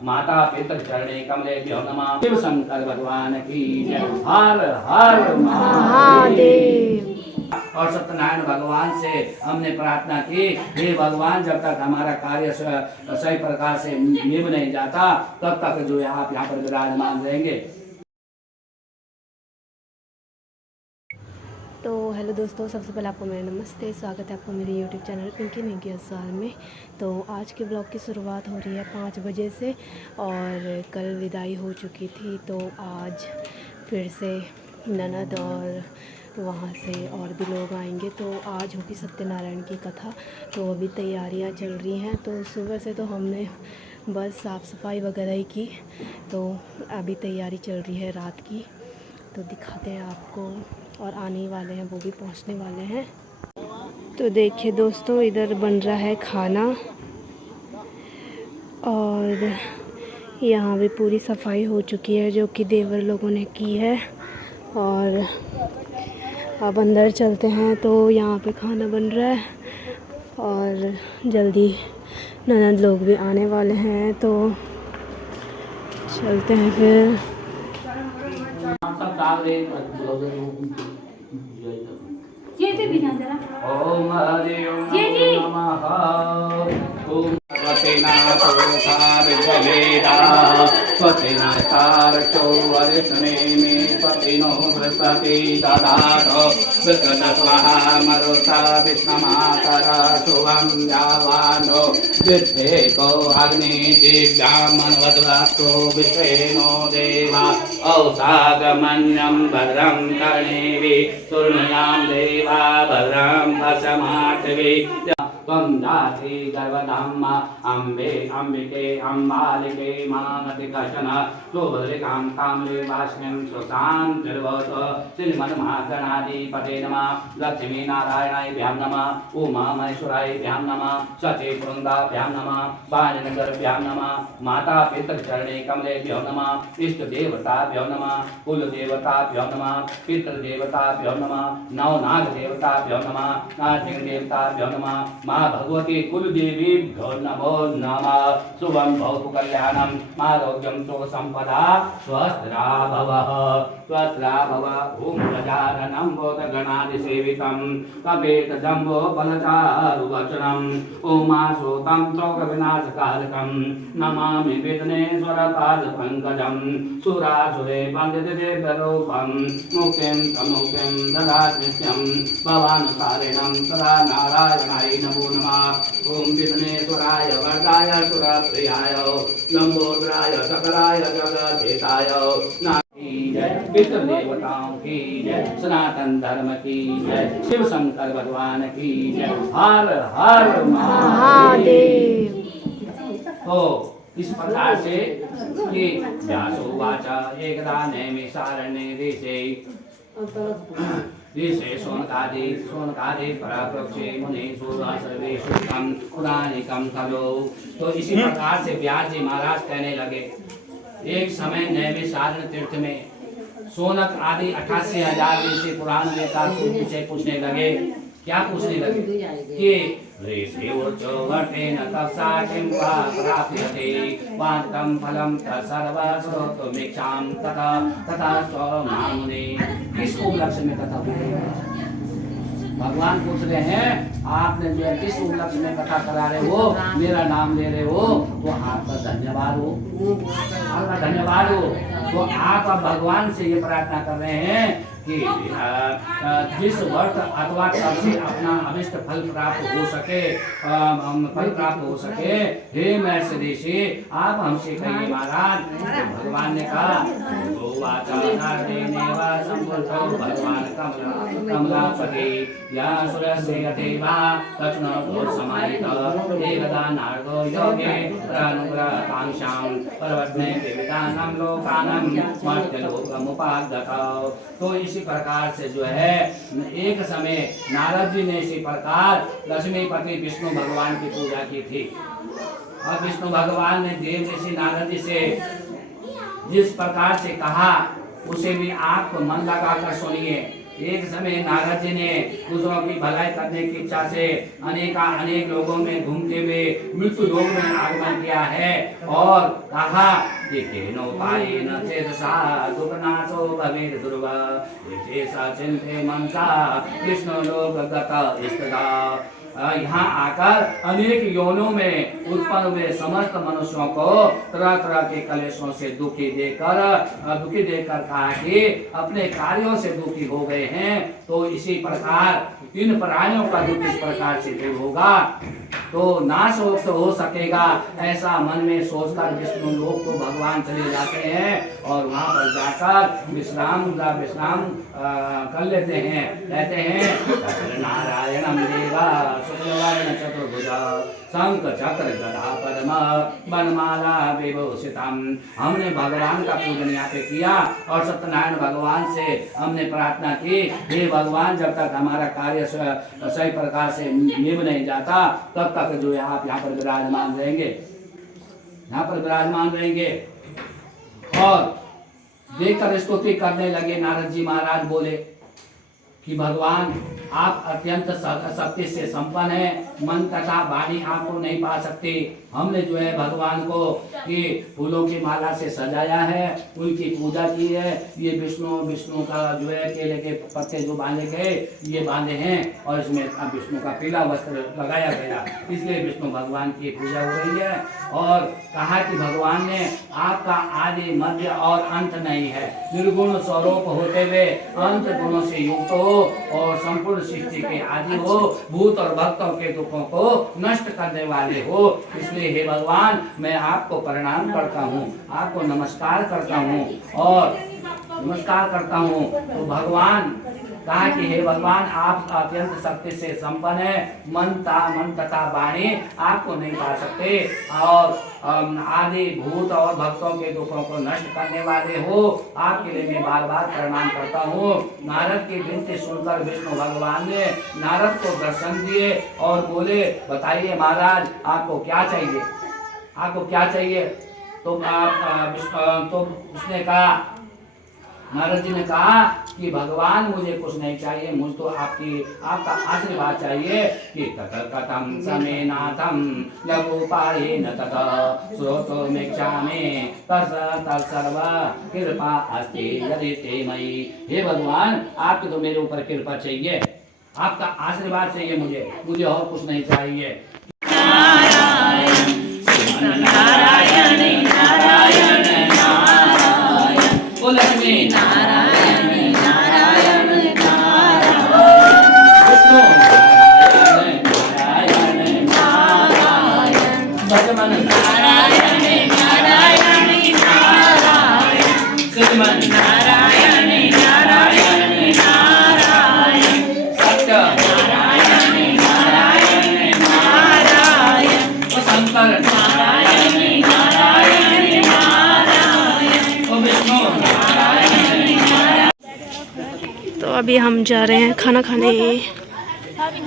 माता पितर चरणे कमलेभ्यो नमः। शिव शंकर भगवान की जय। हर हर महादेव। और सत्यनारायण भगवान से हमने प्रार्थना की, हे भगवान जब तक हमारा कार्य सही प्रकार से निभ नहीं जाता तब तक जो है आप यहाँ पर विराजमान रहेंगे। तो हेलो दोस्तों, सबसे पहले आपको मेरा नमस्ते। स्वागत है आपको मेरे यूट्यूब चैनल पिंकी नेगी अस्वाल में। तो आज के ब्लॉग की शुरुआत हो रही है 5 बजे से और कल विदाई हो चुकी थी। तो आज फिर से ननद और वहाँ से और भी लोग आएंगे। तो आज होगी सत्यनारायण की कथा। तो अभी तैयारियाँ चल रही हैं। तो सुबह से तो हमने बस साफ़ सफाई वगैरह ही की। तो अभी तैयारी चल रही है रात की। तो दिखाते हैं आपको, और आने वाले हैं, वो भी पहुंचने वाले हैं। तो देखिए दोस्तों, इधर बन रहा है खाना और यहाँ भी पूरी सफाई हो चुकी है जो कि देवर लोगों ने की है। और अब अंदर चलते हैं। तो यहाँ पे खाना बन रहा है और जल्दी ननद लोग भी आने वाले हैं। तो चलते हैं फिर। ओम हरि ओम नमः। ओम स्वस्तिनास्तारक्षो वरिष्ठनेमि पतिनो बृहस्पति ददातु विष्णु स्वाहा मरुता विष्णुमातरा शुभं यावानो विद्येको अग्नि दिव्यामन्वद्वास्तु विश्वेनो देवा औषागमन्यं भद्रं कर्णेभिः शृणुयाम देवा भद्रं पश्यमार्थिभिः। त्वं दात्री गर्भधामा अम्बे अम्बिके अम्बालिके मामति कशन सुभद्रिकां कामरे वास्मिं सुशां तिर्वत श्रीमन्महागणाधिपते नमः। लक्ष्मी नारायणाभ्यां नमः। उमा महेश्वराभ्यां नमः। सचिवृन्दाभ्यां नमः। वाणिनगरभ्यां नमः। माता पितृचरणे कमलेभ्यो नमः। इष्ट देवताभ्यो नमः। कुल देवताभ्यो नमः। पितृदेवताभ्यो नमः। नवनाग देवताभ्यो नमः। नारसिंह देवताभ्यो नमः। भगवती कुल देवीभ्यो नमो नमः। शुभं भवतु कल्याणं आरोग्यं सुख संपदा स्वस्था भवः स्वस्था भव। ओम गजाननं भूतगणादिसेवितं कपेत जम्बो फलचारुवचनं उमासुतं शोकविनाशकारकं नमामि विघ्नेश्वरपादपङ्कजं। सुरासुरे वन्दितदेवरूपं मुक्तिं समुक्तिं ददाति नित्यं भवानुसारिणं सदा नारायणाय नमो नमः। ओम विघ्नेश्वराय वरदाय सुरप्रियाय लंबोदराय सकलाय जगदेताय पितृ देवताओं की जय। सनातन धर्म की जय। शिव शंकर भगवान की जय। हर हर महादेव। तो इस प्रकार से ये व्यासोवाच एकदा नैमिषारण्ये देशे सोनकादि परापक्षे मुनीषु सर्वेषु तम पुराणिकं खलु। तो इसी प्रकार से व्यास जी महाराज कहने लगे, एक समय नैमिषारण्य तीर्थ में सोनक आदि 88,000 ऋषि पुराण नेता से पूछने लगे। क्या पूछने लगे कि ऋषिर्वर्तेन तपसा किं वा प्राप्यते वान्तं फलं तत्सर्वश्रोतुमिच्छां तथा तथा स्वमामुने। किस उपलक्ष्य में कथा बोल रहे? भगवान पूछ रहे हैं, आपने जो है किस उपलक्ष्य में कथा करा रहे हो, मेरा नाम ले रहे हो, तो आपका धन्यवाद हो, आपका धन्यवाद हो। तो आप अब भगवान से ये प्रार्थना कर रहे हैं कि जिस वर्ष अथवा कब से अपना अभिष्ट फल प्राप्त हो सके, हे महर्षि ऋषि आप हमसे कहिए महाराज। तो भगवान ने कहा, भगवान कमलापति या सुरस्य यथेवा तत्न समाहित एकदा नारदो योगे प्रानुग्रहकांक्षां प्रवदने विविधानां लोकानां मर्त्यलोकमुपागतौ। तो इसी प्रकार से जो है एक समय नारद जी ने इसी प्रकार लक्ष्मीपति विष्णु भगवान की पूजा की थी। और विष्णु भगवान ने देव ऋषि नारद जी से जिस प्रकार से कहा उसे भी आप मन लगाकर सुनिए। एक समय नारद जी ने दूसरों की भलाई करने की इच्छा से अनेक लोगों में घूमते हुए मृत्यु लोक में आगमन किया है और कहा कि केनोपायेन चेतसा दुःखनाशो भवेत् ध्रुवः एतेषा चिन्ते मनसा कृष्ण लोकगत इष्टदा। यहाँ आकर अनेक योनों में उत्पन्न हुए समस्त मनुष्यों को तरह तरह के कलेशों से दुखी देकर कहा कि अपने कार्यों से दुखी हो गए हैं। तो इसी प्रकार इन प्राणियों का दुख इस प्रकार से दूर होगा तो नाश हो सकेगा, ऐसा मन में सोचकर विष्णु लोक को भगवान चले जाते हैं और वहां पर जाकर विश्राम कर लेते हैं। कहते हैं नारायणम देवा शुक्लवर्ण चतुर्भुजा शंख चक्र गदा पद्म वनमाला विभूषितम। हमने भगवान का पूजन यहाँ पे किया और सत्यनारायण भगवान से हमने प्रार्थना की, हे भगवान जब तक हमारा कार्य सही प्रकार से निभ नहीं जाता तब तक जो है आप यहाँ पर विराजमान रहेंगे। और देखकर स्तुति करने लगे नारद जी महाराज बोले कि भगवान आप अत्यंत शक्ति से संपन्न है, मन तथा वाणी आपको नहीं पा सकते। हमने जो है भगवान को कि फूलों की माला से सजाया है, उनकी पूजा की है। ये विष्णु का जो है केले के पत्ते जो बांधे गए ये बांधे हैं और इसमें विष्णु का पीला वस्त्र लगाया गया, इसलिए विष्णु भगवान की पूजा हो रही है। और कहा कि भगवान ने आपका आदि मध्य और अंत नहीं है, निर्गुण स्वरूप होते हुए अंत गुणों से युक्त हो और संपूर्ण सृष्टि के आदि हो, भूत और भक्तों के दुखों को नष्ट करने वाले हो। इसलिए हे भगवान मैं आपको प्रणाम करता हूँ, आपको नमस्कार करता हूँ। तो भगवान कहा कि हे भगवान आप अत्यंत शक्ति से संपन्न है, मन तथा वाणी आपको नहीं पा सकते और आदि भूत और भक्तों के दुखों को नष्ट करने वाले हो। आपके लिए मैं बार बार प्रणाम करता हूँ। नारद की विनती सुनकर विष्णु भगवान ने नारद को दर्शन दिए और बोले बताइए महाराज आपको क्या चाहिए। तो उसने कहा, नारद जी ने कहा कि भगवान मुझे कुछ नहीं चाहिए, मुझे तो आपका आशीर्वाद चाहिए कि ततकथं समेनाथं लघुपायेन ततः श्रोतुमिच्छामि तत्सर्व कृपा अस्ति यदि ते मयि। हे भगवान आपकी तो मेरे ऊपर कृपा चाहिए, आपका आशीर्वाद चाहिए, मुझे और कुछ नहीं चाहिए। नारायण नारायण ओ लक्ष्मी नारायण नारायण विष्णु नारायण भगवान नारायण श्रीमन नारायण सत्य नारायण ओ शंकर तो अभी हम जा रहे हैं खाना खाने। भाभी